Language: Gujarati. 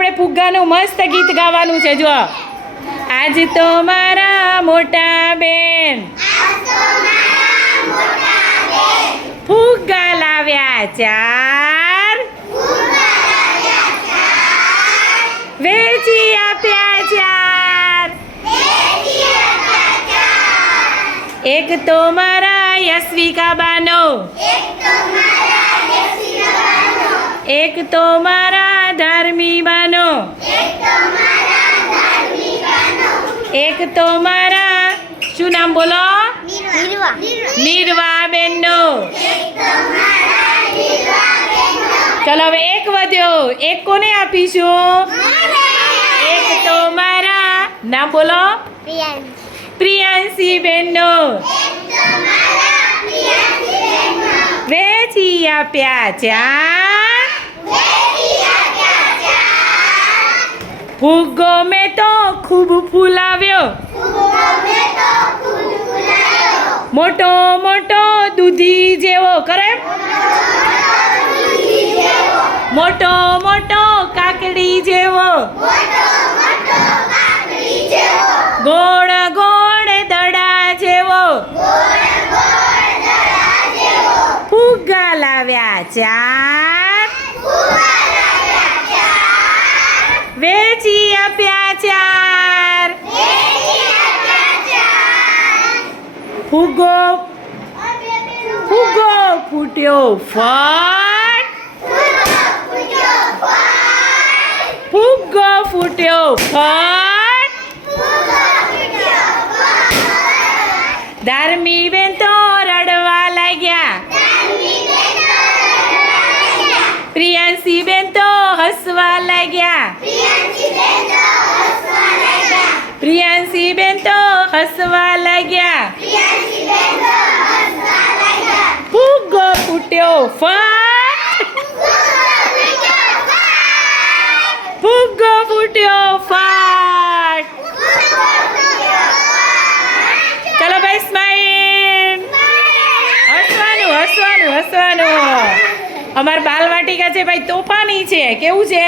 આપણે ફુગ્ગાનું મસ્ત ગીત ગાવાનું છે જો આજ તો મારા મોટા બેન. ફુગ્ગા લાવ્યા ચાર. વેચી આપ્યા ચાર. એક તો મારા યશ્વિકા બાનો એક તો મારા એક તો મારા, શું નામ બોલો? નિર્વા બેનનો. ચલો હવે એક વધ્યો. એક કોને આપીશું? એક તો મારા, નામ બોલો? પ્રિયાંશી બેનનો. વેચી આપ્યા ચા ભૂગો મેં તો ખૂબ ફૂલાવ્યો. મોટો મોટો દૂધી જેવો, કરે? મોટો મોટો કાકડી જેવો. ગોળ ગોળ દડા જેવો. ફુગ્ગા લાવ્યા ચાર. વેચી આપ્યા ચાર. ફુગ્ગો ફુગ્ગો ફૂટ્યો ફાટ. ફુગ્ગો ફૂટ્યો ફાટ. ધાર્મી બેન તો રડવા લાગ્યા. પ્રિયાંશી બેન તો હસવા લાગ્યા. પ્રિયાંશી બેન તો હસવા લાગ્યા. ફૂટ્યો ફટ! ફુગ્ગો ફૂટ્યો ફાટ! ચલો ભાઈ સ્માઈલ હસવાનું હસવાનું હસવાનું. અમાર બાલવાટિકા છે ભાઈ, તોફાની છે. કેવું છે?